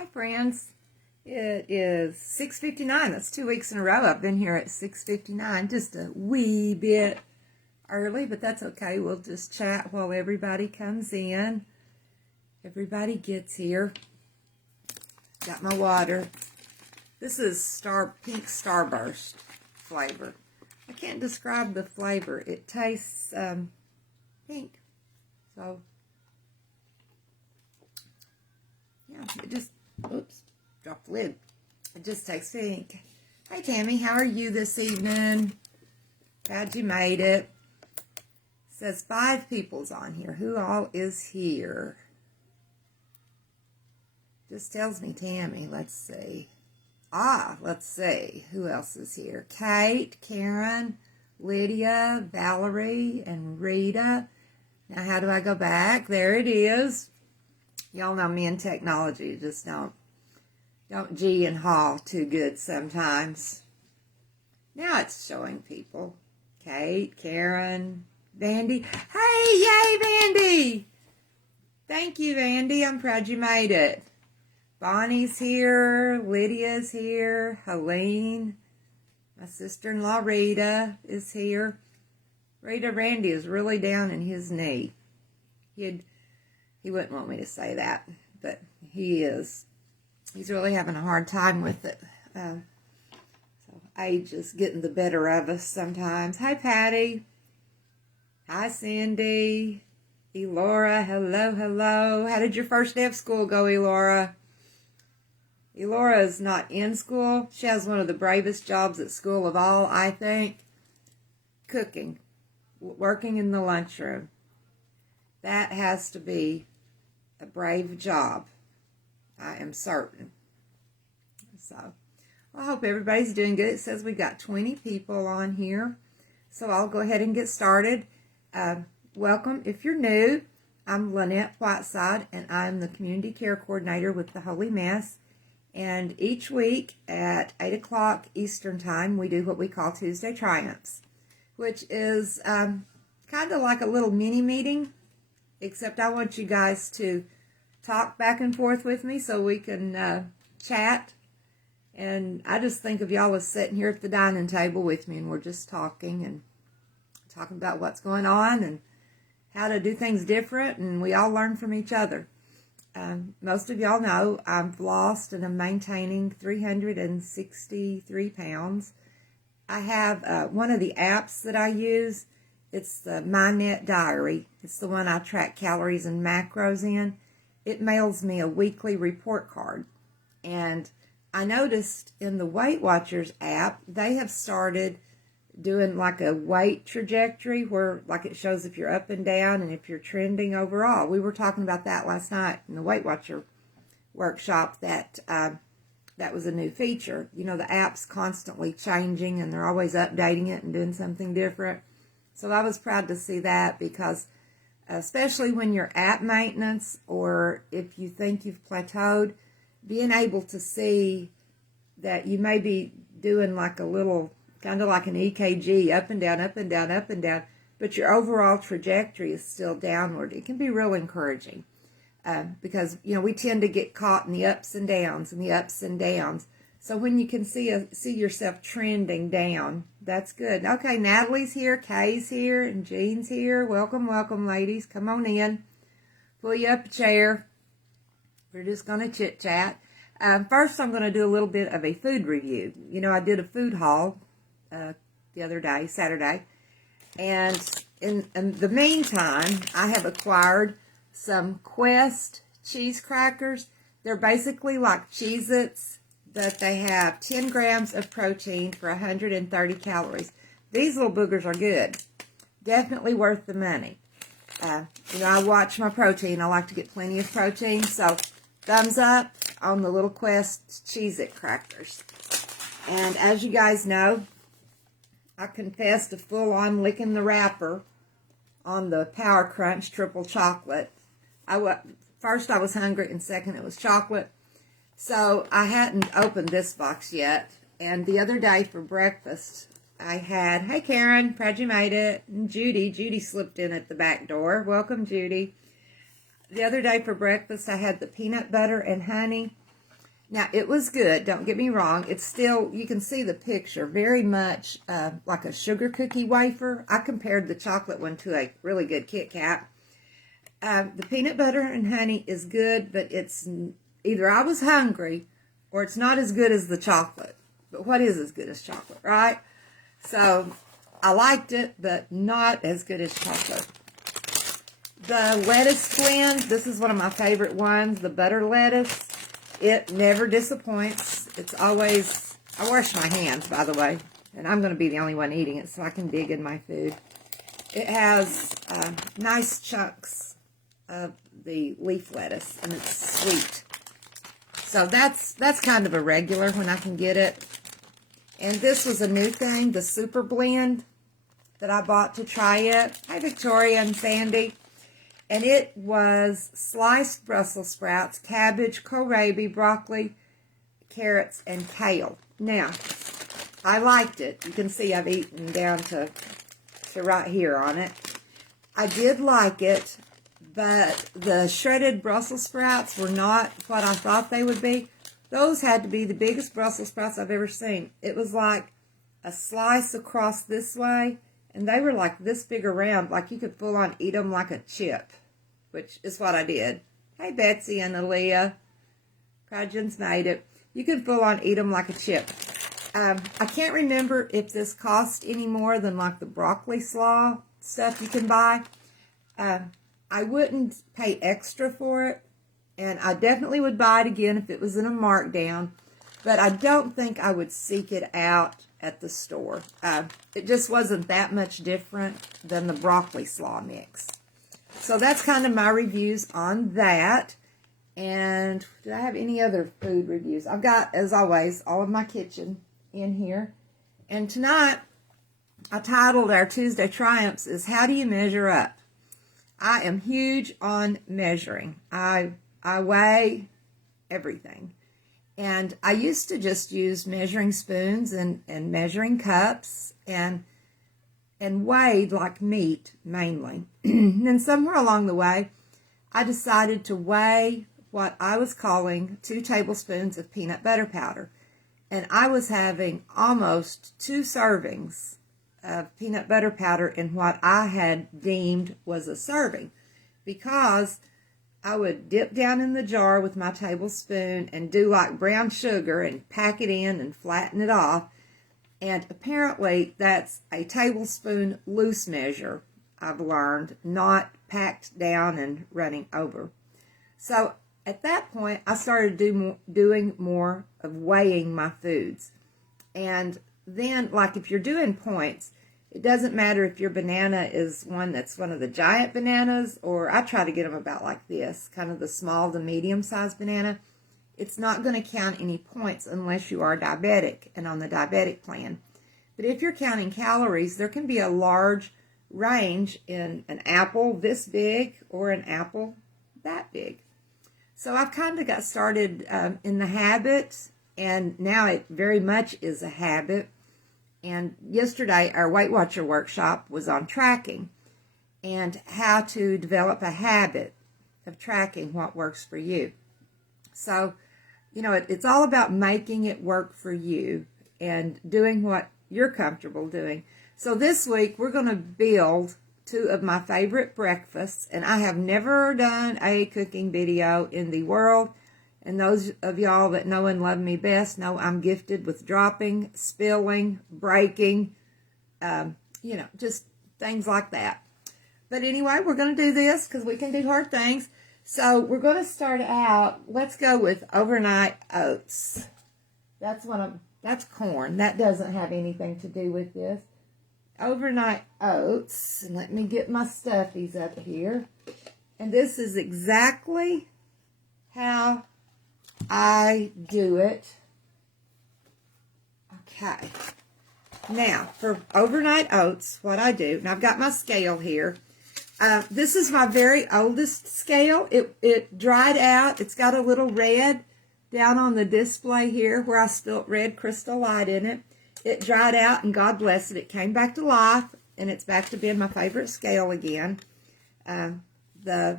Hi friends, it is 6:59. That's 2 weeks in a row I've been here at 6:59, just a wee bit early, but that's okay. We'll just chat while everybody comes in. Everybody gets here. Got my water. This is pink Starburst flavor. I can't describe the flavor. It tastes pink. So yeah, it just, oops, dropped the lid. It just tastes pink. Hey Tammy, how are you this evening? Glad you made it. It says 5 people's on here. Who all is here? Just tells me Tammy. Let's see. Let's see. Who else is here? Kate, Karen, Lydia, Valerie, and Rita. Now, how do I go back? There it is. Y'all know me in technology. Just don't G and haw too good sometimes. Now it's showing people. Kate, Karen, Vandy. Hey, yay, Vandy! Thank you, Vandy. I'm proud you made it. Bonnie's here. Lydia's here. Helene. My sister-in-law, Rita, is here. Randy is really down in his knee. He wouldn't want me to say that, but he is. He's really having a hard time with it. So age is getting the better of us sometimes. Hi, Patty. Hi, Cindy. Elora, hello, hello. How did your first day of school go, Elora? Elora is not in school. She has one of the bravest jobs at school of all, I think. Cooking. Working in the lunchroom. That has to be a brave job. I am certain. So, I hope everybody's doing good. It says we got 20 people on here. So, I'll go ahead and get started. Welcome. If you're new, I'm Lynette Whiteside, and I'm the Community Care Coordinator with the Holy Mass. And each week at 8 o'clock Eastern Time, we do what we call Tuesday Triumphs, which is kind of like a little mini meeting, except I want you guys to talk back and forth with me so we can chat. And I just think of y'all as sitting here at the dining table with me, and we're just talking about what's going on and how to do things different, and we all learn from each other. Most of y'all know I've lost and I'm maintaining 363 pounds. I have one of the apps that I use. It's the MyNet Diary. It's the one I track calories and macros in. It mails me a weekly report card. And I noticed in the Weight Watchers app, they have started doing like a weight trajectory where like it shows if you're up and down and if you're trending overall. We were talking about that last night in the Weight Watcher workshop, that that was a new feature. You know, the app's constantly changing and they're always updating it and doing something different. So I was proud to see that, because especially when you're at maintenance or if you think you've plateaued, being able to see that you may be doing like a little, kind of like an EKG, up and down, up and down, up and down, but your overall trajectory is still downward. It can be real encouraging because, you know, we tend to get caught in the ups and downs and the ups and downs. So when you can see yourself trending down, that's good. Okay, Natalie's here, Kay's here, and Jean's here. Welcome, welcome, ladies. Come on in. Pull you up a chair. We're just going to chit-chat. First, I'm going to do a little bit of a food review. You know, I did a food haul the other day, Saturday, and in the meantime, I have acquired some Quest cheese crackers. They're basically like Cheez-Its, but they have 10 grams of protein for 130 calories. These little boogers are good. Definitely worth the money. You know, I watch my protein. I like to get plenty of protein, so thumbs up on the little Quest Cheez-It crackers. And as you guys know, I confessed to full-on licking the wrapper on the Power Crunch triple chocolate. First I was hungry, and second it was chocolate. So I hadn't opened this box yet. And the other day for breakfast, I had, hey Karen, proud you made it. And Judy slipped in at the back door. Welcome, Judy. The other day for breakfast, I had the peanut butter and honey. Now, it was good, don't get me wrong. It's still, you can see the picture, very much like a sugar cookie wafer. I compared the chocolate one to a really good Kit Kat. The peanut butter and honey is good, but it's either I was hungry or it's not as good as the chocolate. But what is as good as chocolate, right? So, I liked it, but not as good as chocolate. The lettuce blend, this is one of my favorite ones, the butter lettuce. It never disappoints. It's always, I wash my hands, by the way, and I'm going to be the only one eating it so I can dig in my food. It has nice chunks of the leaf lettuce, and it's sweet. So that's kind of a regular when I can get it. And this was a new thing, the super blend that I bought to try it. Hi, Victoria and Sandy. And it was sliced Brussels sprouts, cabbage, kohlrabi, broccoli, carrots, and kale. Now, I liked it. You can see I've eaten down to right here on it. I did like it, but the shredded Brussels sprouts were not what I thought they would be. Those had to be the biggest Brussels sprouts I've ever seen. It was like a slice across this way, and they were like this big around, like you could full on eat them like a chip, which is what I did. Hey, Betsy and Aaliyah. Cragens made it. You could full on eat them like a chip. I can't remember if this cost any more than like the broccoli slaw stuff you can buy. I wouldn't pay extra for it, and I definitely would buy it again if it was in a markdown, but I don't think I would seek it out at the store. It just wasn't that much different than the broccoli slaw mix. So that's kind of my reviews on that. And do I have any other food reviews? I've got, as always, all of my kitchen in here. And tonight, I titled our Tuesday Triumphs is How Do You Measure Up? I am huge on measuring. I weigh everything. And I used to just use measuring spoons and measuring cups and weighed like meat mainly. And then somewhere along the way, I decided to weigh what I was calling 2 tablespoons of peanut butter powder. And I was having almost 2 servings of peanut butter powder in what I had deemed was a serving, because I would dip down in the jar with my tablespoon and do like brown sugar and pack it in and flatten it off. And apparently that's a tablespoon loose measure, I've learned, not packed down and running over. So at that point, I started doing more of weighing my foods. And then, like if you're doing points, it doesn't matter if your banana is one that's one of the giant bananas, or I try to get them about like this, kind of the small to medium-sized banana. It's not going to count any points unless you are diabetic and on the diabetic plan. But if you're counting calories, there can be a large range in an apple this big or an apple that big. So I've kind of got started in the habit, and now it very much is a habit. And yesterday, our Weight Watcher workshop was on tracking and how to develop a habit of tracking what works for you. So, you know, it's all about making it work for you and doing what you're comfortable doing. So this week, we're going to build 2 of my favorite breakfasts, and I have never done a cooking video in the world. And those of y'all that know and love me best know I'm gifted with dropping, spilling, breaking, you know, just things like that. But anyway, we're going to do this because we can do hard things. So we're going to start out, let's go with overnight oats. That's corn. That doesn't have anything to do with this. Overnight oats. And let me get my stuffies up here. And this is exactly how I do it. Okay. Now, for overnight oats, what I do, and I've got my scale here. This is my very oldest scale. It dried out. It's got a little red down on the display here where I spilt red Crystal Light in it. It dried out, and God bless it. It came back to life, and it's back to being my favorite scale again. The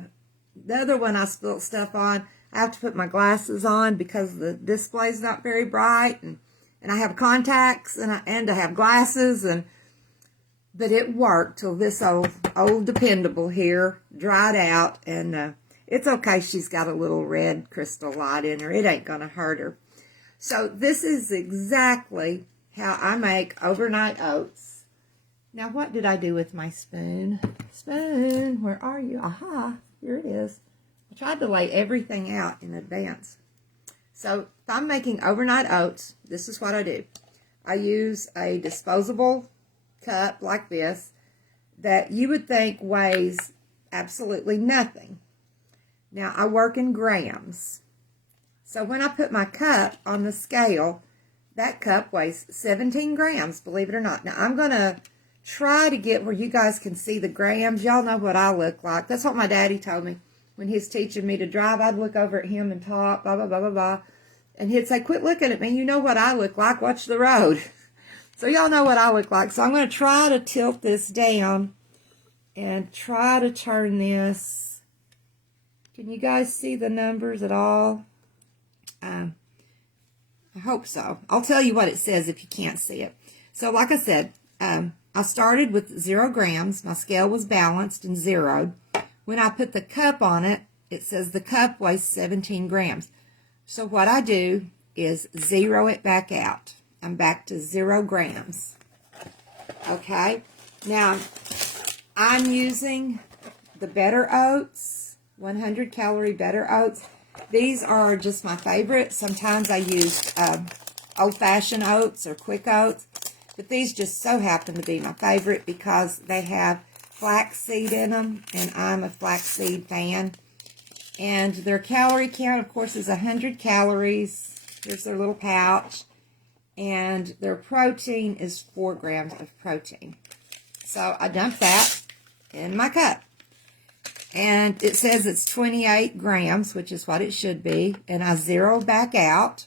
other one I spilt stuff on, I have to put my glasses on because the display's not very bright, and I have contacts, and I have glasses, but it worked till this old dependable here dried out, and it's okay. She's got a little red crystal light in her. It ain't gonna hurt her. So this is exactly how I make overnight oats. Now, what did I do with my spoon? Spoon, where are you? Aha, here it is. I tried to lay everything out in advance. So if I'm making overnight oats, this is what I do. I use a disposable cup like this that you would think weighs absolutely nothing. Now, I work in grams. So when I put my cup on the scale, that cup weighs 17 grams, believe it or not. Now, I'm going to try to get where you guys can see the grams. Y'all know what I look like. That's what my daddy told me when he was teaching me to drive. I'd look over at him and talk, blah, blah, blah, blah, blah. And he'd say, quit looking at me. You know what I look like. Watch the road. So y'all know what I look like. So I'm going to try to tilt this down and try to turn this. Can you guys see the numbers at all? I hope so. I'll tell you what it says if you can't see it. So like I said, I started with 0 grams. My scale was balanced and zeroed. When I put the cup on it, it says the cup weighs 17 grams. So what I do is zero it back out. I'm back to 0 grams. Okay. Now, I'm using the Better Oats, 100 calorie Better Oats. These are just my favorite. Sometimes I use old-fashioned oats or quick oats. But these just so happen to be my favorite because they have flaxseed in them. And I'm a flaxseed fan. And their calorie count, of course, is 100 calories. Here's their little pouch. And their protein is 4 grams of protein. So I dump that in my cup. And it says it's 28 grams, which is what it should be. And I zero back out.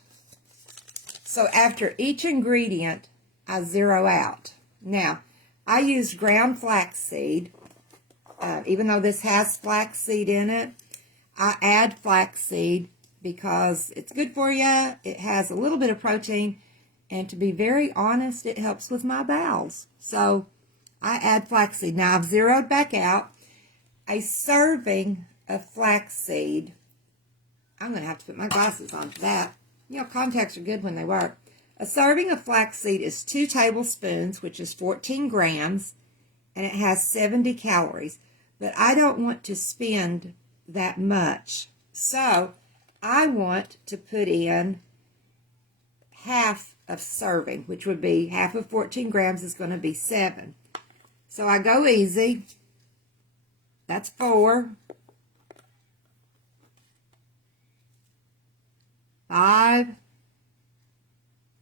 So after each ingredient, I zero out. Now, I use ground flaxseed. Even though this has flaxseed in it, I add flaxseed because it's good for you. It has a little bit of protein. And to be very honest, it helps with my bowels. So I add flaxseed. Now, I've zeroed back out. A serving of flaxseed. I'm going to have to put my glasses on for that. You know, contacts are good when they work. A serving of flaxseed is 2 tablespoons, which is 14 grams, and it has 70 calories. But I don't want to spend that much. So I want to put in half of serving, which would be half of 14 grams is going to be 7. So I go easy. That's 4. 5.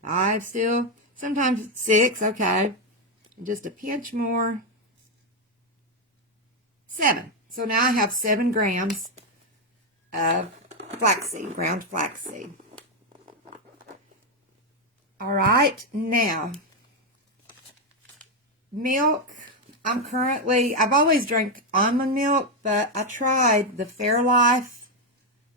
5 still. Sometimes 6, okay. And just a pinch more. 7. So now I have 7 grams of flaxseed, ground flaxseed. All right, now, milk. I've always drank almond milk, but I tried the Fairlife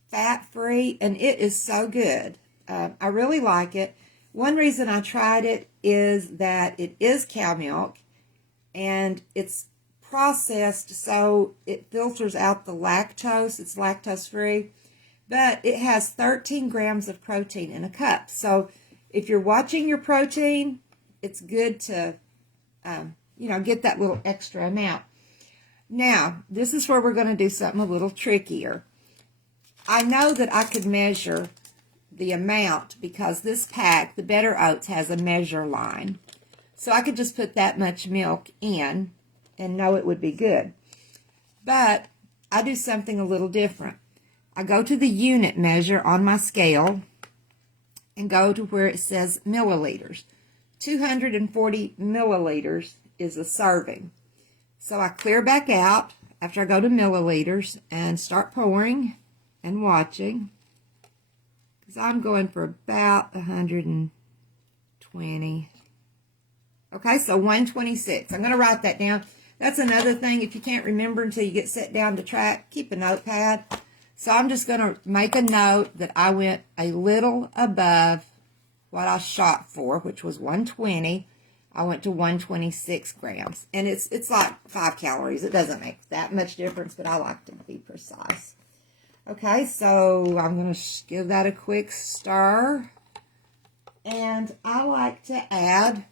fat-free, and it is so good. I really like it. One reason I tried it is that it is cow milk, and it's processed so it filters out the lactose. It's lactose-free, but it has 13 grams of protein in a cup. So if you're watching your protein, it's good to get that little extra amount. Now, this is where we're going to do something a little trickier. I know that I could measure the amount because this pack, the Better Oats, has a measure line. So I could just put that much milk in and know it would be good. But I do something a little different. I go to the unit measure on my scale and go to where it says milliliters. 240 milliliters is a serving. So I clear back out after I go to milliliters and start pouring and watching. Because I'm going for about 120. Okay, so 126. I'm going to write that down. That's another thing. If you can't remember until you get set down to track, keep a notepad. So I'm just going to make a note that I went a little above what I shot for, which was 120. I went to 126 grams. And it's like 5 calories. It doesn't make that much difference, but I like to be precise. Okay, so I'm going to give that a quick stir. And I like to add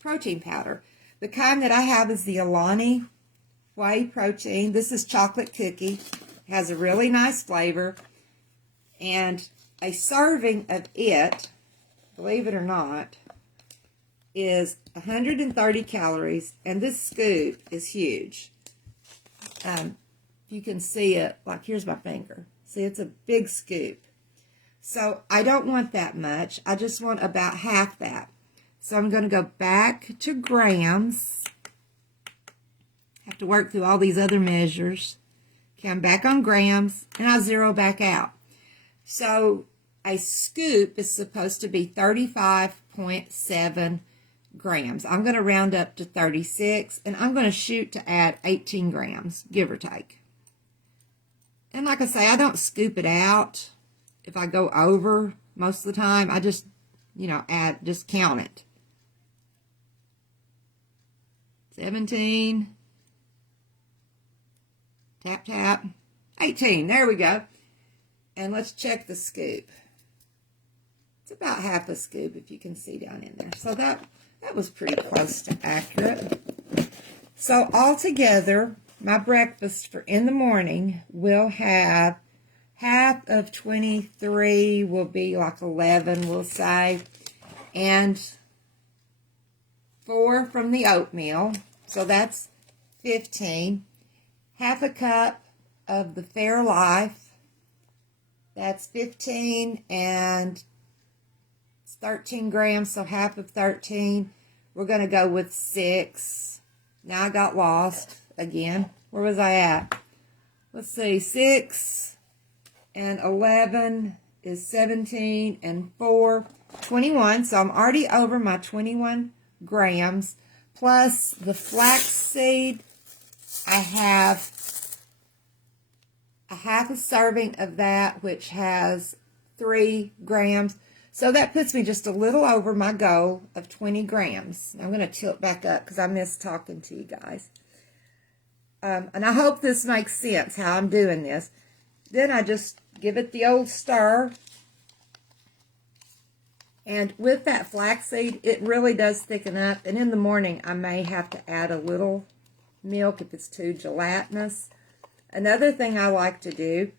protein powder. The kind that I have is the Alani whey protein. This is chocolate cookie. It has a really nice flavor. And a serving of it, believe it or not, is 130 calories. And this scoop is huge. You can see it, like here's my finger. See, it's a big scoop. So I don't want that much. I just want about half that. So I'm going to go back to grams. Have to work through all these other measures. Okay, I'm back on grams, and I zero back out. So a scoop is supposed to be 35.7 grams. I'm going to round up to 36, and I'm going to shoot to add 18 grams, give or take. And like I say, I don't scoop it out. If I go over most of the time, I just, just count it. 17. Tap, tap. 18. There we go. And let's check the scoop. It's about half a scoop, if you can see down in there. So that was pretty close to accurate. So altogether, my breakfast for in the morning will have half of 23 will be like 11, we'll say, and 4 from the oatmeal, so that's 15. Half a cup of the Fairlife, that's 15, and it's 13 grams, so half of 13. We're going to go with 6. Now I got lost again. Where was I at? Let's see, 6 and 11 is 17, and 4, 21. So I'm already over my 21 grams. Plus the flaxseed, I have a half a serving of that, which has 3 grams. So that puts me just a little over my goal of 20 grams. I'm going to tilt back up because I missed talking to you guys. And I hope this makes sense how I'm doing this. Then I just give it the old stir. And with that flaxseed, it really does thicken up. And in the morning, I may have to add a little milk if it's too gelatinous. Another thing I like to do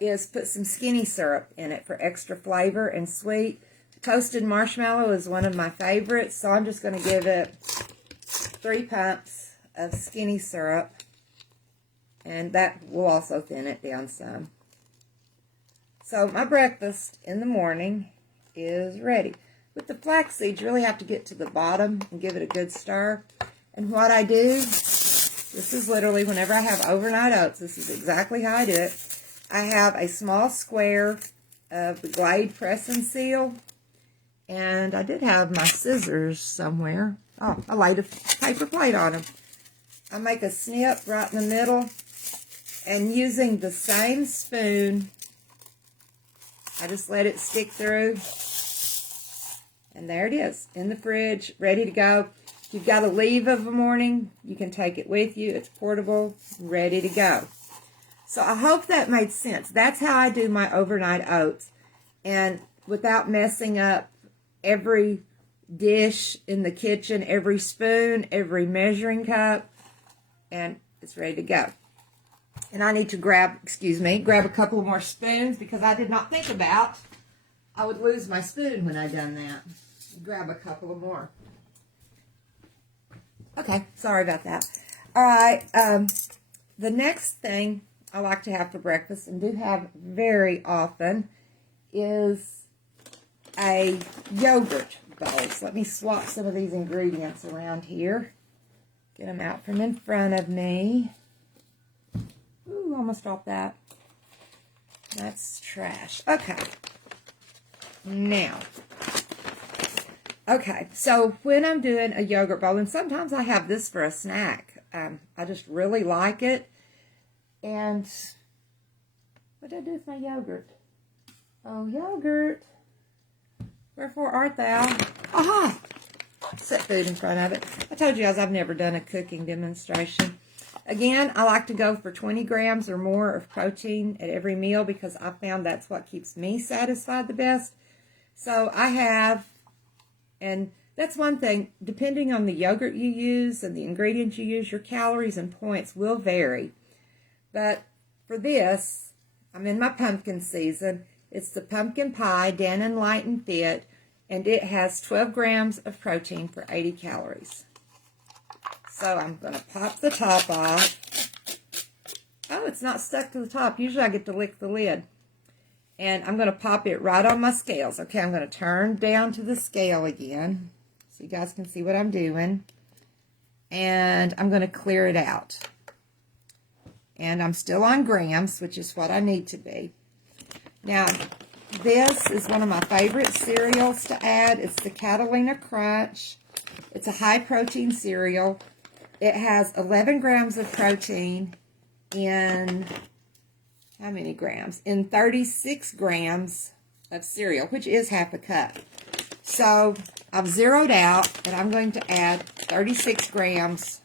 is put some skinny syrup in it for extra flavor and sweet. Toasted marshmallow is one of my favorites, so I'm just going to give it 3 pumps of skinny syrup. And that will also thin it down some. So my breakfast in the morning is ready. With the flaxseed, you really have to get to the bottom and give it a good stir. And what I do, this is literally whenever I have overnight oats, this is exactly how I do it. I have a small square of the Glade Press and Seal. And I did have my scissors somewhere. Oh, I laid a paper plate on them. I make a snip right in the middle. And using the same spoon, I just let it stick through. And there it is, in the fridge, ready to go. If you've got to leave of a morning, you can take it with you. It's portable, ready to go. So I hope that made sense. That's how I do my overnight oats. And without messing up every dish in the kitchen, every spoon, every measuring cup, and it's ready to go. And I need to grab a couple more spoons because I did not think about I would lose my spoon when I done that. Grab a couple of more. Okay, sorry about that. All right, the next thing I like to have for breakfast and do have very often is a yogurt bowl. So let me swap some of these ingredients around here. Get them out from in front of me. Ooh, almost dropped that. That's trash. Okay. Now. Okay, so when I'm doing a yogurt bowl, and sometimes I have this for a snack. I just really like it. And What did I do with my yogurt? Oh, yogurt. Wherefore art thou? Aha! Set food in front of it. I told you guys I've never done a cooking demonstration. Again, I like to go for 20 grams or more of protein at every meal because I found that's what keeps me satisfied the best. So I have, and that's one thing, depending on the yogurt you use and the ingredients you use, your calories and points will vary. But for this, I'm in my pumpkin season. It's the pumpkin pie, Dannon Light and Fit, and it has 12 grams of protein for 80 calories. So I'm going to pop the top off. Oh, it's not stuck to the top. Usually I get to lick the lid. And I'm going to pop it right on my scales. Okay, I'm going to turn down to the scale again so you guys can see what I'm doing. And I'm going to clear it out. And I'm still on grams, which is what I need to be. Now, this is one of my favorite cereals to add. It's the Catalina Crunch. It's a high-protein cereal. It has 11 grams of protein in, how many grams? In 36 grams of cereal, which is half a cup. So, I've zeroed out, and I'm going to add 36 grams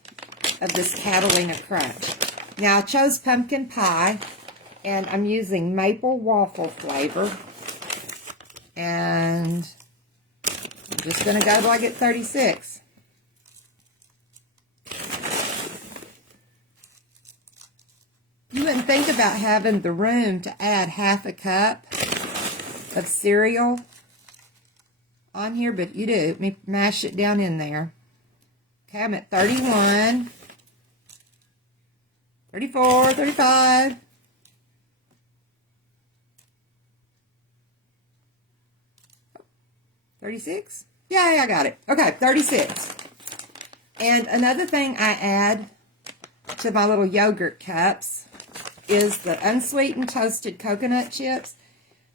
of this Catalina Crunch. Now, I chose pumpkin pie, and I'm using maple waffle flavor. And I'm just going to go till I get 36. You wouldn't think about having the room to add half a cup of cereal on here, but you do. Let me mash it down in there. Okay, I'm at 31, 34, 35. 36? Yay, I got it. Okay, 36. And another thing I add to my little yogurt cups is the unsweetened toasted coconut chips.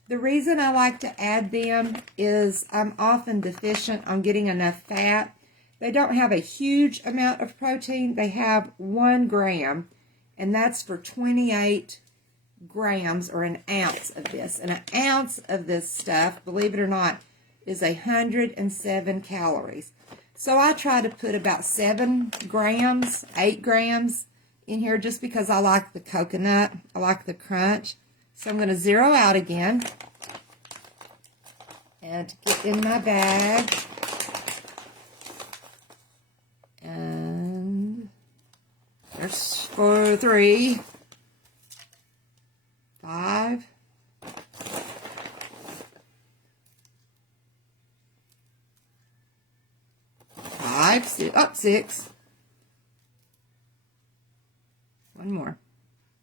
The reason I like to add them is I'm often deficient on getting enough fat. They don't have a huge amount of protein. They have 1 gram, and that's for 28 grams or an ounce of this. And an ounce of this stuff, believe it or not, is 107 calories. So I try to put about 7 grams, 8 grams in here just because I like the coconut. I like the crunch. So I'm going to zero out again and get in my bag. And there's 4, 3, 5, 6. One more.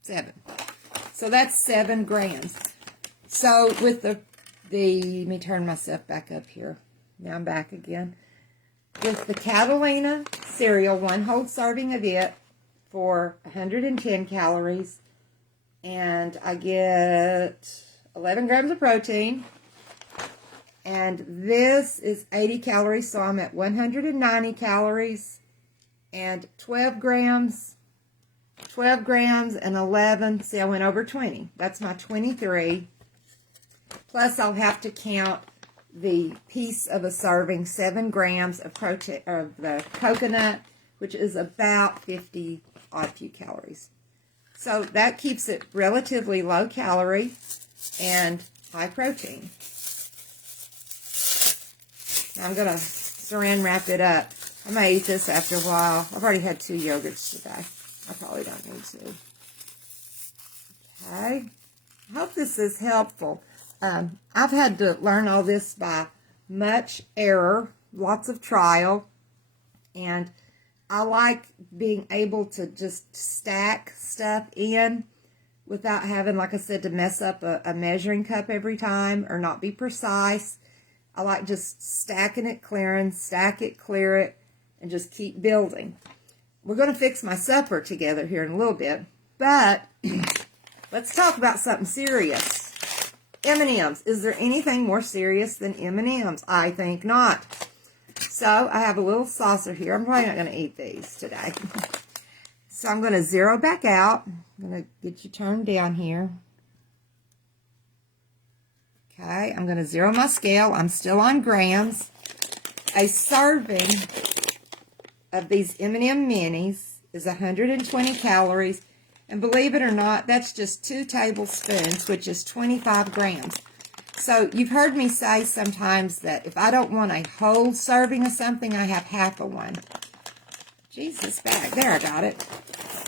7. So that's 7 grams. So with the let me turn myself back up here. Now I'm back again. With the Catalina cereal, 1 whole serving of it for 110 calories. And I get 11 grams of protein. And this is 80 calories, so I'm at 190 calories. And 12 grams and 11. See, I went over 20. That's my 23. Plus, I'll have to count the piece of a serving, 7 grams of protein, of the coconut, which is about 50 odd few calories. So that keeps it relatively low calorie and high protein. Now I'm going to saran wrap it up. I may eat this after a while. I've already had 2 yogurts today. I probably don't need to. Okay. I hope this is helpful. I've had to learn all this by much error, lots of trial, and I like being able to just stack stuff in without having, like I said, to mess up a measuring cup every time or not be precise. I like just stacking it, clearing, stack it, clear it, and just keep building. We're going to fix my supper together here in a little bit, but let's talk about something serious. M&Ms. Is there anything more serious than M&Ms? I think not. So I have a little saucer here. I'm probably not going to eat these today. So I'm going to zero back out. I'm going to get you turned down here. Okay, I'm going to zero my scale. I'm still on grams. A serving of these M&M minis is 120 calories. And believe it or not, that's just 2 tablespoons, which is 25 grams. So you've heard me say sometimes that if I don't want a whole serving of something, I have half of one. Jesus, bag. There, I got it.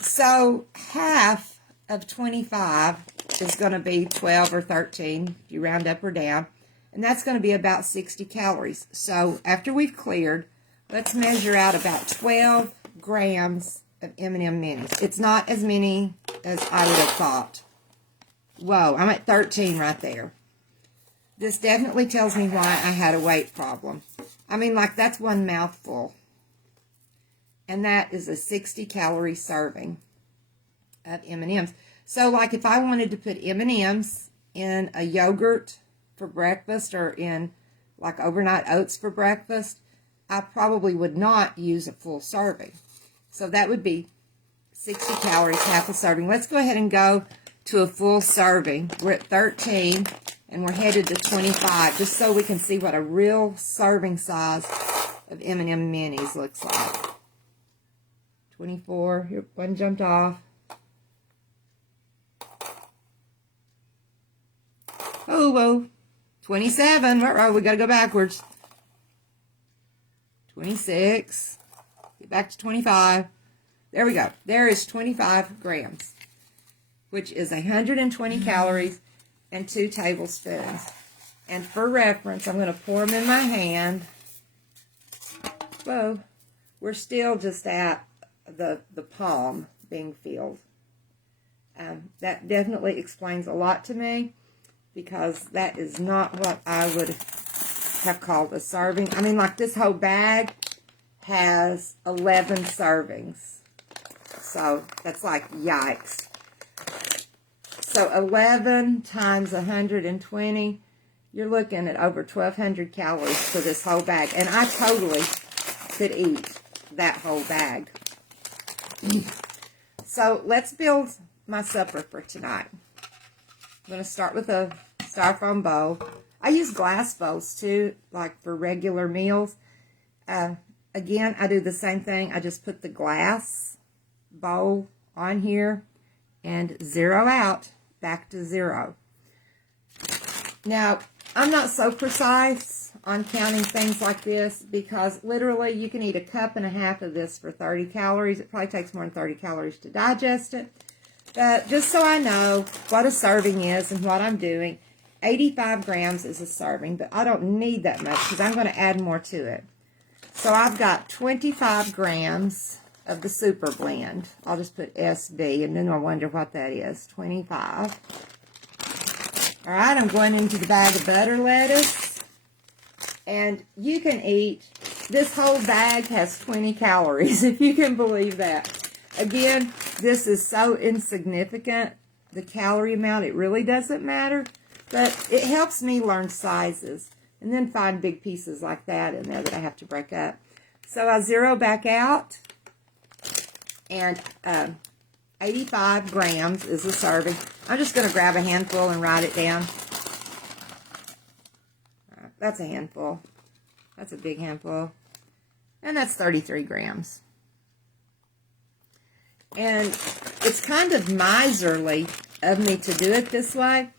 So half of 25 is going to be 12 or 13, if you round up or down. And that's going to be about 60 calories. So after we've cleared, let's measure out about 12 grams of M&M minis. It's not as many as I would have thought. Whoa, I'm at 13 right there. This definitely tells me why I had a weight problem. I mean, like, that's one mouthful. And that is a 60-calorie serving of M&Ms. So, like, if I wanted to put M&Ms in a yogurt for breakfast or in, like, overnight oats for breakfast, I probably would not use a full serving. So that would be 60 calories, half a serving. Let's go ahead and go to a full serving. We're at 13, and we're headed to 25, just so we can see what a real serving size of M&M minis looks like. 24, here, one jumped off. Oh, whoa. 27, oh, we got to go backwards. 26, get back to 25. There we go. There is 25 grams, which is 120 calories and 2 tablespoons. And for reference, I'm going to pour them in my hand. Whoa. We're still just at the palm being filled. That definitely explains a lot to me, because that is not what I would have called a serving. I mean, like, this whole bag has 11 servings. So that's like, yikes. So 11 times 120, you're looking at over 1,200 calories for this whole bag. And I totally could eat that whole bag. So let's build my supper for tonight. I'm going to start with a styrofoam bowl. I use glass bowls too, like for regular meals. Again, I do the same thing. I just put the glass bowl on here and zero out, back to 0. Now, I'm not so precise on counting things like this, because literally you can eat a cup and a half of this for 30 calories. It probably takes more than 30 calories to digest it. But just so I know what a serving is and what I'm doing, 85 grams is a serving, but I don't need that much because I'm going to add more to it. So I've got 25 grams of the super blend. I'll just put SB, and then I'll wonder what that is. 25. All right, I'm going into the bag of butter lettuce. And you can eat, this whole bag has 20 calories, if you can believe that. Again, this is so insignificant, the calorie amount, it really doesn't matter. But it helps me learn sizes and then find big pieces like that in there that I have to break up. So I zero back out, and 85 grams is a serving. I'm just going to grab a handful and write it down. That's a handful. That's a big handful. And that's 33 grams. And it's kind of miserly of me to do it this way,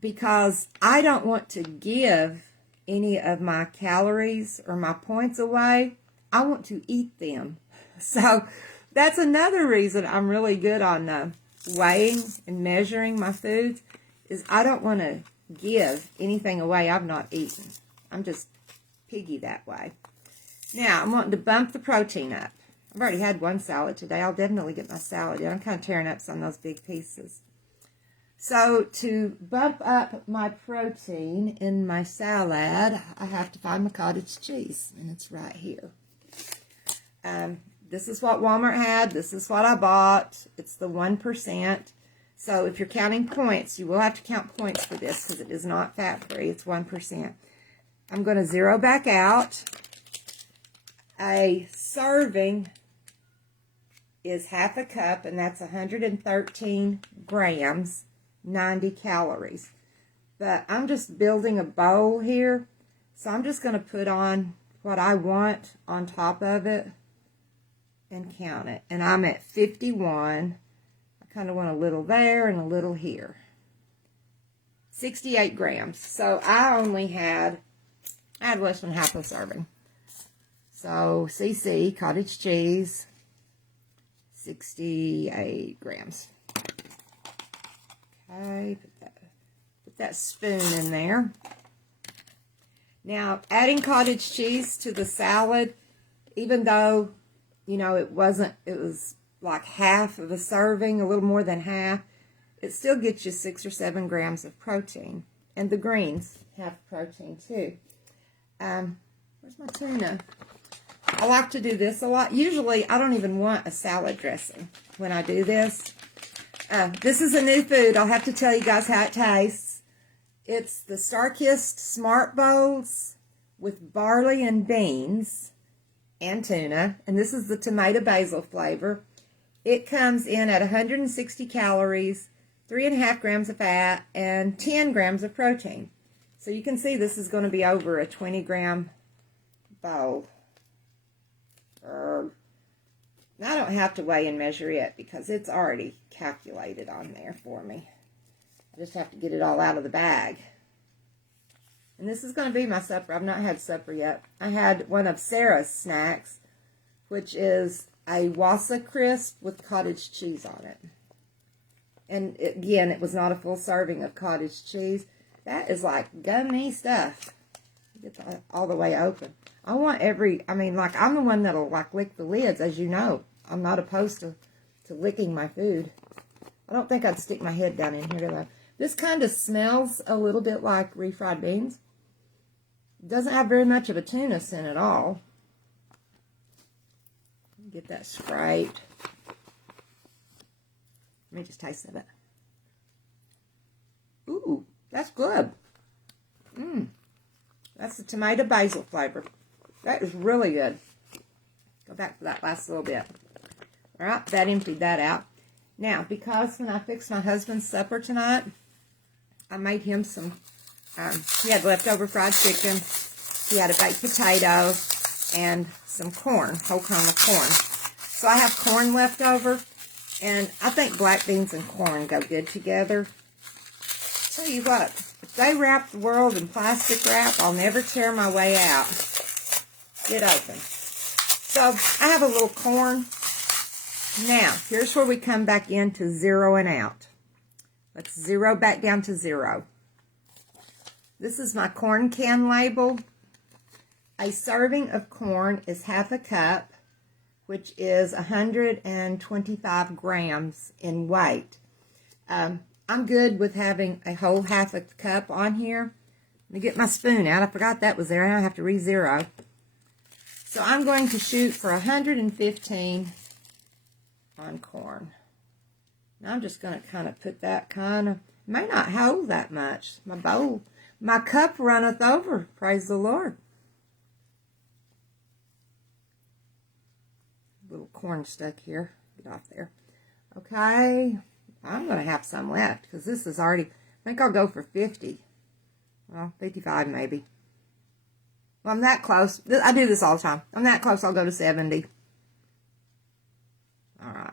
because I don't want to give any of my calories or my points away. I want to eat them. So that's another reason I'm really good on weighing and measuring my foods, is I don't want to give anything away I've not eaten. I'm just piggy that way. Now, I'm wanting to bump the protein up. I've already had one salad today. I'll definitely get my salad in. I'm kind of tearing up some of those big pieces. So, to bump up my protein in my salad, I have to find my cottage cheese, and it's right here. This is what Walmart had. This is what I bought. It's the 1%. So, if you're counting points, you will have to count points for this, because it is not fat-free. It's 1%. I'm going to zero back out. A serving is half a cup, and that's 113 grams, 90 calories. But I'm just building a bowl here. So I'm just going to put on what I want on top of it and count it. And I'm at 51. I kind of want a little there and a little here. 68 grams. So I had less than half a serving. So CC, cottage cheese, 68 grams. Okay, put that spoon in there. Now, adding cottage cheese to the salad, even though, you know, it was like half of a serving, a little more than half, it still gets you 6 or 7 grams of protein. And the greens have protein too. Where's my tuna? I like to do this a lot. Usually, I don't even want a salad dressing when I do this. This is a new food. I'll have to tell you guys how it tastes. It's the Star-Kissed Smart Bowls with barley and beans and tuna. And this is the tomato basil flavor. It comes in at 160 calories, 3.5 grams of fat, and 10 grams of protein. So you can see this is going to be over a 20-gram bowl. I don't have to weigh and measure it because it's already calculated on there for me. I just have to get it all out of the bag. And this is going to be my supper. I've not had supper yet. I had one of Sarah's snacks, which is a Wassa crisp with cottage cheese on it. And again, it was not a full serving of cottage cheese. That is like gummy stuff. Get that all the way open. I want like I'm the one that'll like lick the lids, as you know. I'm not opposed to licking my food. I don't think I'd stick my head down in here though. This kind of smells a little bit like refried beans. It doesn't have very much of a tuna scent at all. Get that scraped. Let me just taste of it. Ooh, that's good. That's the tomato basil flavor. That is really good. Go back to that last little bit. All right, that emptied that out. Now, because when I fixed my husband's supper tonight, I made him some, he had leftover fried chicken, he had a baked potato, and some corn, whole kernel corn. So I have corn left over, and I think black beans and corn go good together. Tell you what, if they wrap the world in plastic wrap, I'll never tear my way out. Get open. So I have a little corn. Now, here's where we come back into zeroing out. Let's zero back down to 0. This is my corn can label. A serving of corn is half a cup, which is 125 grams in weight. I'm good with having a whole half a cup on here. Let me get my spoon out. I forgot that was there. I have to re-zero. So I'm going to shoot for 115 on corn. Now I'm just going to kind of put that may not hold that much. My cup runneth over. Praise the Lord. Little corn stuck here. Get off there. Okay. I'm going to have some left because this is already, I think I'll go for 50. Well, 55 maybe. Well, I'm that close. I do this all the time. I'm that close, I'll go to 70. All right.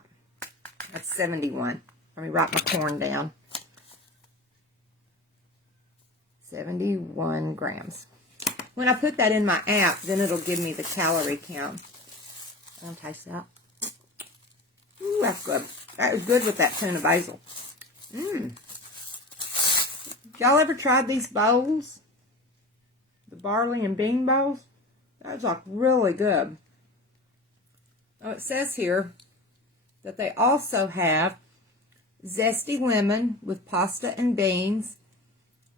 That's 71. Let me write my corn down. 71 grams. When I put that in my app, then it'll give me the calorie count. I'll taste that. Ooh, that's good. That is good with that tuna basil. Y'all ever tried these bowls? The barley and bean bowls? That's like really good. Oh, it says here that they also have zesty lemon with pasta and beans,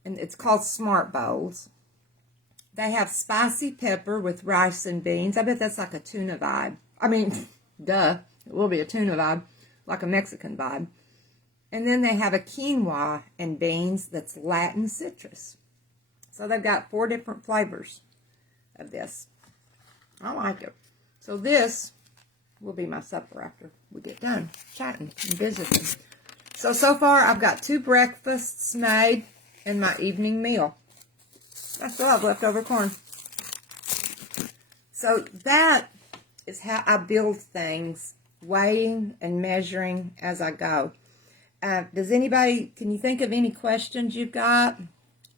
and it's called Smart Bowls. They have spicy pepper with rice and beans. I bet that's like a tuna vibe. I mean, duh, it will be a tuna vibe, like a Mexican vibe. And then they have a quinoa and beans that's Latin citrus. So they've got 4 different flavors of this. I like it. So this will be my supper after we get done chatting and visiting. So far I've got 2 breakfasts made. and my evening meal. I still have leftover corn. So that is how I build things, weighing and measuring as I go. Does anybody, can you think of any questions you've got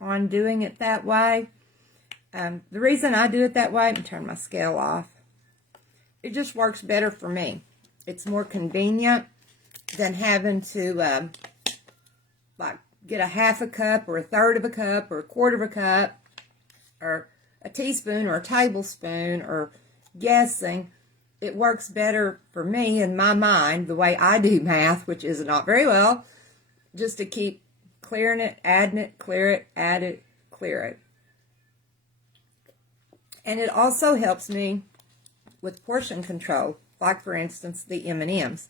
on doing it that way? The reason I do it that way, let me turn my scale off. It just works better for me. It's more convenient than having to like get a half a cup or a third of a cup or a quarter of a cup or a teaspoon or a tablespoon or guessing. It works better for me in my mind, the way I do math, which is not very well, just to keep clearing it, adding it, clear it, add it, clear it. And it also helps me with portion control, like for instance the M&Ms,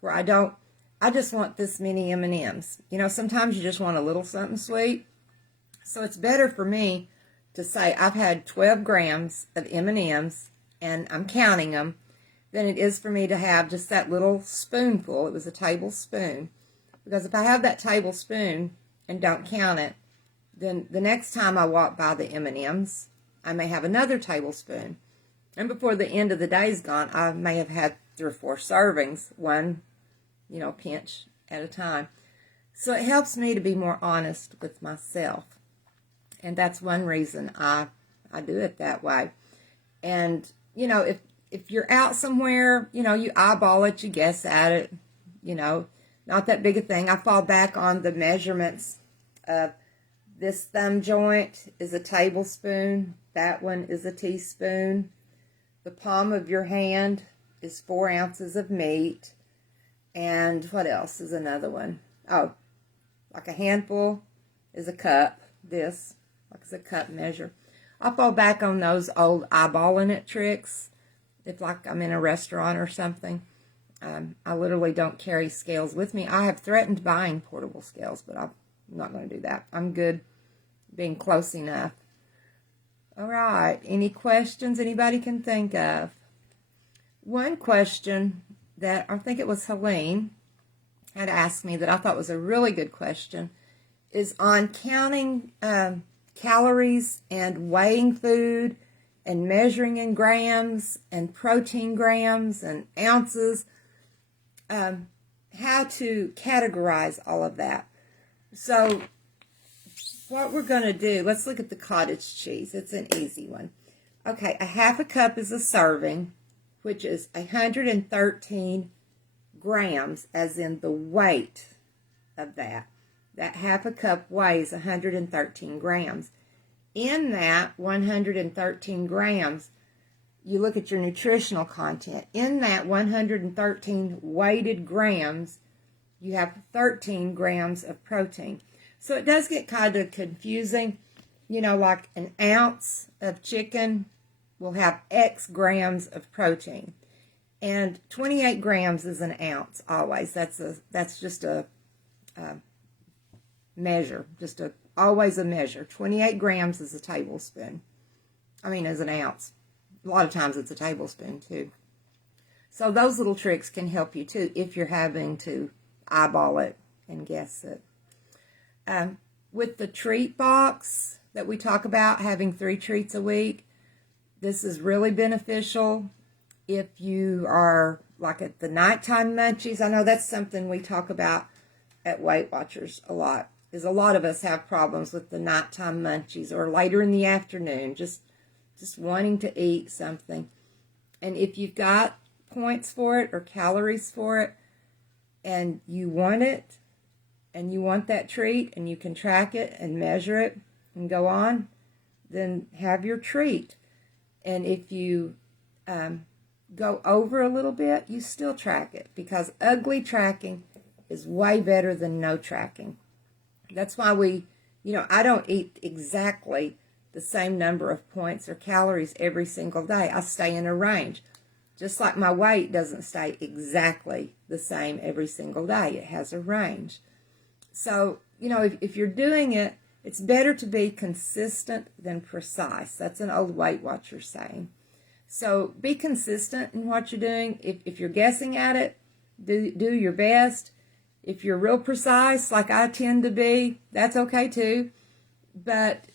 where I just want this many M&Ms. You know, sometimes you just want a little something sweet. So it's better for me to say I've had 12 grams of M&Ms and I'm counting them than it is for me to have just that little spoonful. It was a tablespoon. Because if I have that tablespoon and don't count it, then the next time I walk by the M&Ms, I may have another tablespoon. And before the end of the day's gone, I may have had 3 or 4 servings, one, you know, pinch at a time. So it helps me to be more honest with myself. And that's one reason I do it that way. And, you know, if you're out somewhere, you know, you eyeball it, you guess at it, you know, not that big a thing. I fall back on the measurements of this thumb joint is a tablespoon. That one is a teaspoon. The palm of your hand is 4 ounces of meat. And what else is another one? Oh, like a handful is a cup. This, like it's a cup measure. I fall back on those old eyeballing it tricks. If like I'm in a restaurant or something. I literally don't carry scales with me. I have threatened buying portable scales, but I'm not going to do that. I'm good being close enough. All right. Any questions anybody can think of? One question that I think it was Helene had asked me that I thought was a really good question is on counting calories and weighing food and measuring in grams and protein grams and ounces, how to categorize all of that. So what we're going to do, let's look at the cottage cheese. It's an easy one. Okay, a half a cup is a serving, which is 113 grams, as in the weight of that. That half a cup weighs 113 grams. In that 113 grams, you look at your nutritional content. In that 113 weighted grams, you have 13 grams of protein. So it does get kind of confusing. You know, like an ounce of chicken will have X grams of protein. And 28 grams is an ounce always. That's just a measure, always a measure. 28 grams is a tablespoon. Is an ounce. A lot of times it's a tablespoon too. So those little tricks can help you too if you're having to eyeball it and guess it. With the treat box that we talk about, having 3 treats a week, this is really beneficial if you are like at the nighttime munchies. I know that's something we talk about at Weight Watchers a lot, is a lot of us have problems with the nighttime munchies or later in the afternoon, just wanting to eat something. And if you've got points for it or calories for it and you want it and you want that treat and you can track it and measure it and go on, then have your treat. And if you go over a little bit, you still track it, because ugly tracking is way better than no tracking. That's why I don't eat exactly the same number of points or calories every single day. I stay in a range. Just like my weight doesn't stay exactly the same every single day. It has a range. So, if you're doing it, it's better to be consistent than precise. That's an old Weight Watcher saying. So be consistent in what you're doing. If you're guessing at it, do your best. If you're real precise, like I tend to be, that's okay too. But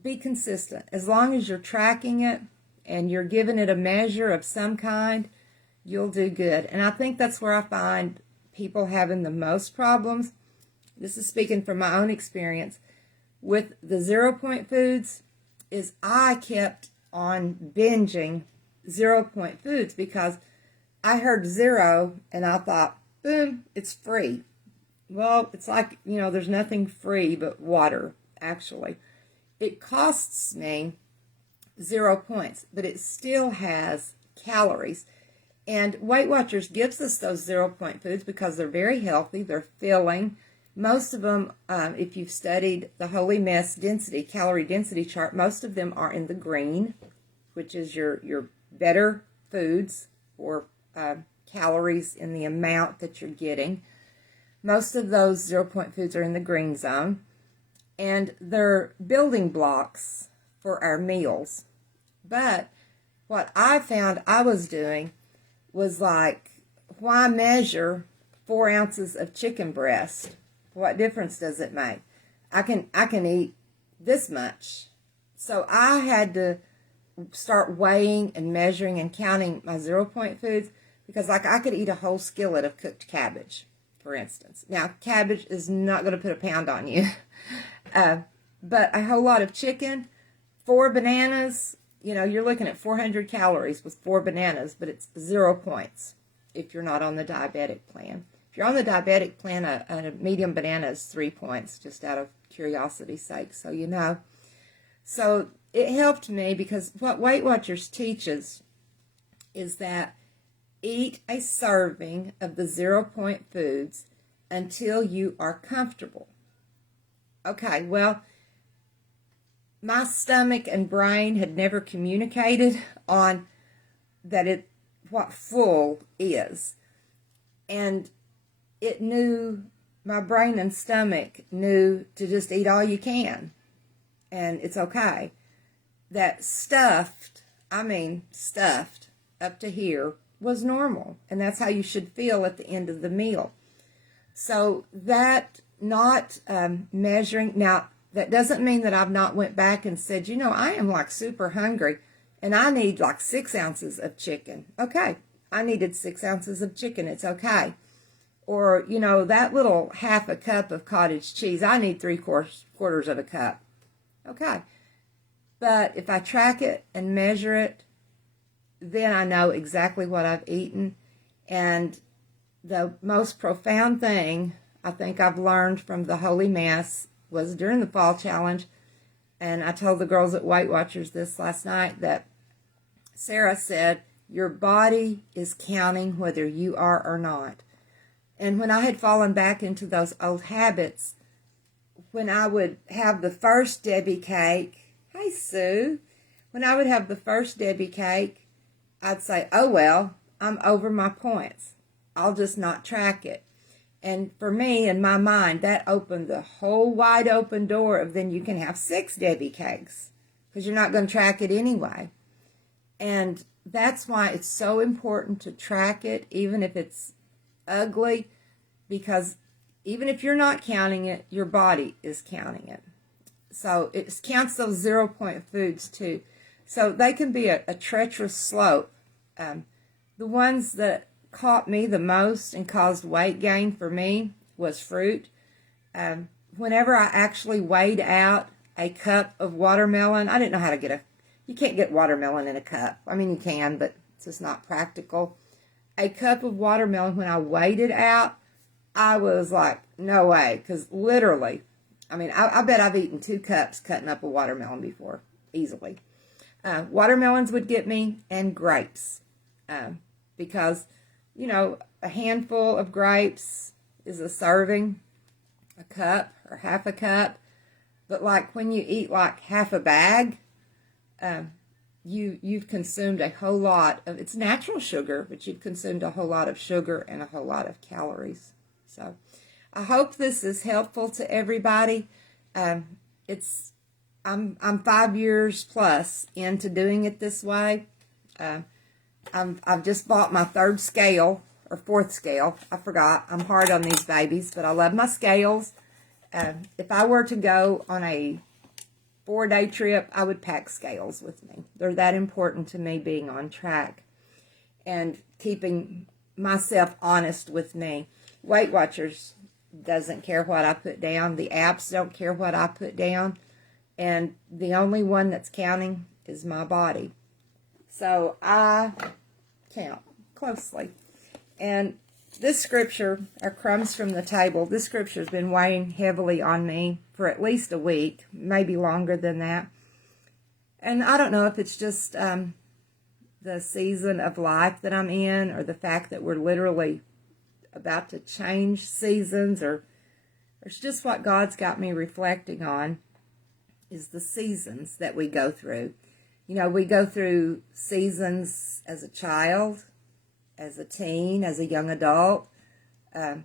be consistent. As long as you're tracking it and you're giving it a measure of some kind, you'll do good. And I think that's where I find people having the most problems. This is speaking from my own experience with the 0-point foods, is I kept on binging 0-point foods because I heard 0 and I thought, boom, it's free. Well, it's like, there's nothing free but water, actually. It costs me 0 points, but it still has calories. And Weight Watchers gives us those 0-point foods because they're very healthy, they're filling. Most of them, if you've studied the Holy Mess density, calorie density chart, most of them are in the green, which is your better foods or calories in the amount that you're getting. Most of those 0-point foods are in the green zone, and they're building blocks for our meals. But what I found I was doing was like, why measure 4 ounces of chicken breast? What difference does it make? I can eat this much. So I had to start weighing and measuring and counting my 0-point foods, because like I could eat a whole skillet of cooked cabbage, for instance. Now, cabbage is not going to put a pound on you. But a whole lot of chicken, 4 bananas, you're looking at 400 calories with 4 bananas, but it's 0 points if you're not on the diabetic plan. If you're on the diabetic plan, a medium banana is 3 points, just out of curiosity's sake, so you know. So it helped me, because what Weight Watchers teaches is that eat a serving of the 0-point foods until you are comfortable. Okay, well, my stomach and brain had never communicated on what full is. And it knew, my brain and stomach knew to just eat all you can. And it's okay. That stuffed up to here was normal. And that's how you should feel at the end of the meal. So that not measuring, now that doesn't mean that I've not went back and said, I am like super hungry and I need like 6 ounces of chicken. Okay, I needed 6 ounces of chicken. It's okay. Or, that little half a cup of cottage cheese, I need 3/4 of a cup. Okay. But if I track it and measure it, then I know exactly what I've eaten. And the most profound thing I think I've learned from the Holy Mass was during the Fall Challenge, and I told the girls at Weight Watchers this last night, that Sarah said, your body is counting whether you are or not. And when I had fallen back into those old habits, when I would have the first Debbie cake, hey Sue, when I would have the first Debbie cake, I'd say, oh well, I'm over my points. I'll just not track it. And for me, in my mind, that opened the whole wide open door of then you can have 6 Debbie cakes, because you're not going to track it anyway. And that's why it's so important to track it, even if it's ugly, because even if you're not counting it, your body is counting it. So it counts those 0-point foods too. So they can be a treacherous slope. The ones that caught me the most and caused weight gain for me was fruit. Whenever I actually weighed out a cup of watermelon, I didn't know how to you can't get watermelon in a cup. I mean, you can, but it's just not practical. A cup of watermelon, when I weighed it out, I was like, no way, because literally, I bet I've eaten 2 cups cutting up a watermelon before, easily. Watermelons would get me, and grapes, because, a handful of grapes is a serving, a cup or half a cup, but like when you eat like half a bag, you've consumed a whole lot of, it's natural sugar, but you've consumed a whole lot of sugar and a whole lot of calories. So I hope this is helpful to everybody. I'm 5 years plus into doing it this way. I've just bought my 3rd scale or fourth scale. I forgot. I'm hard on these babies, but I love my scales. If I were to go on a 4-day trip, I would pack scales with me. They're that important to me, being on track and keeping myself honest with me. Weight Watchers doesn't care what I put down. The apps don't care what I put down. And the only one that's counting is my body. So I count closely. And this scripture, or crumbs from the table, this scripture has been weighing heavily on me for at least a week, maybe longer than that. And I don't know if it's just the season of life that I'm in, or the fact that we're literally about to change seasons, or it's just what God's got me reflecting on, is the seasons that we go through. You know, we go through seasons as a child, as a teen, as a young adult, a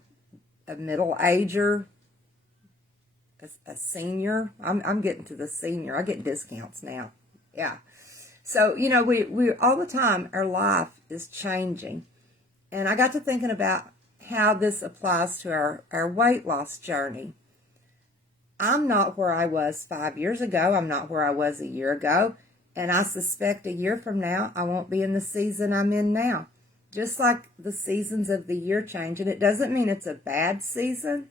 middle ager, a senior. I'm getting to the senior. I get discounts now. Yeah. So, you know, we all the time, our life is changing. And I got to thinking about how this applies to our weight loss journey. I'm not where I was 5 years ago. I'm not where I was a year ago. And I suspect a year from now, I won't be in the season I'm in now. Just like the seasons of the year change. And it doesn't mean it's a bad season.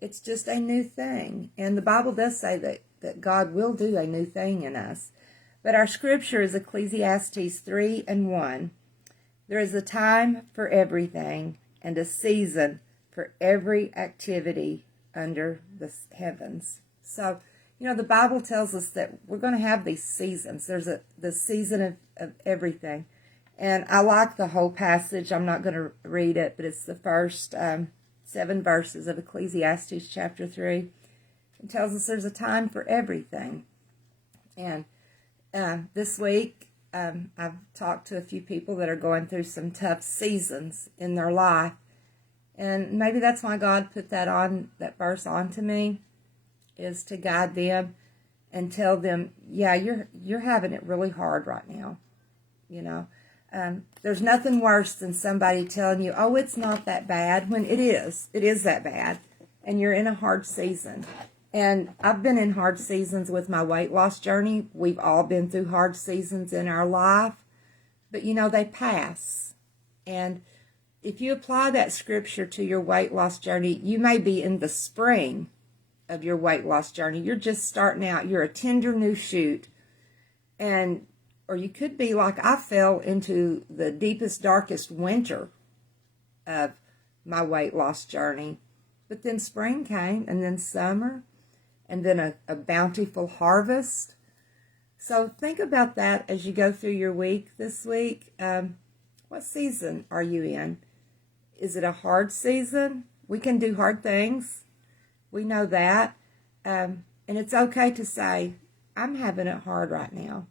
It's just a new thing. And the Bible does say that God will do a new thing in us. But our scripture is Ecclesiastes 3:1. There is a time for everything, and a season for every activity under the heavens. So, you know, the Bible tells us that we're going to have these seasons. There's the season of everything. And I like the whole passage. I'm not going to read it, but it's the first 7 verses of Ecclesiastes chapter 3. It tells us there's a time for everything. And this week, I've talked to a few people that are going through some tough seasons in their life. And maybe that's why God put that verse onto me, is to guide them and tell them, yeah, you're having it really hard right now. You know, there's nothing worse than somebody telling you, oh, it's not that bad, when it is that bad, and you're in a hard season. And I've been in hard seasons with my weight loss journey. We've all been through hard seasons in our life, but you know, they pass. And if you apply that scripture to your weight loss journey, you may be in the spring of your weight loss journey. You're just starting out. You're a tender new shoot. Or you could be like I fell into the deepest, darkest winter of my weight loss journey. But then spring came, and then summer, and then a bountiful harvest. So think about that as you go through your week this week. What season are you in? Is it a hard season? We can do hard things. We know that. And it's okay to say, I'm having it hard right now.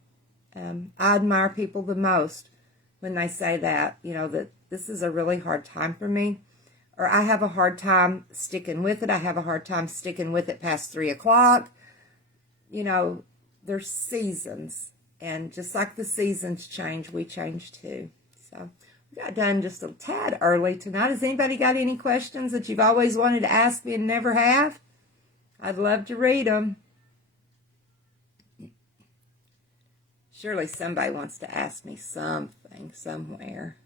I admire people the most when they say that, you know, that this is a really hard time for me. Or I have a hard time sticking with it. I have a hard time sticking with it past 3 o'clock. You know, there's seasons. And just like the seasons change, we change too. So we got done just a tad early tonight. Has anybody got any questions that you've always wanted to ask me and never have? I'd love to read them. Surely somebody wants to ask me something somewhere.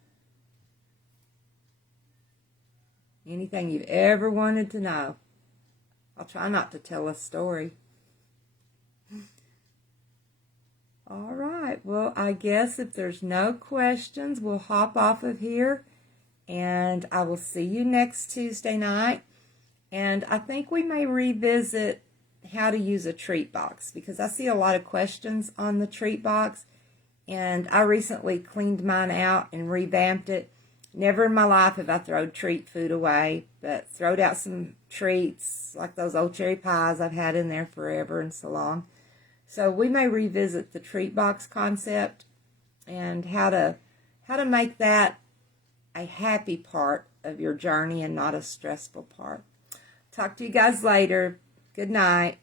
Anything you've ever wanted to know. I'll try not to tell a story. All right. Well, I guess if there's no questions, we'll hop off of here. And I will see you next Tuesday night. And I think we may revisit how to use a treat box, because I see a lot of questions on the treat box. And I recently cleaned mine out and revamped it. Never in my life have I thrown treat food away, but throwed out some treats, like those old cherry pies I've had in there forever and so long. So we may revisit the treat box concept and how to make that a happy part of your journey and not a stressful part. Talk to you guys later. Good night.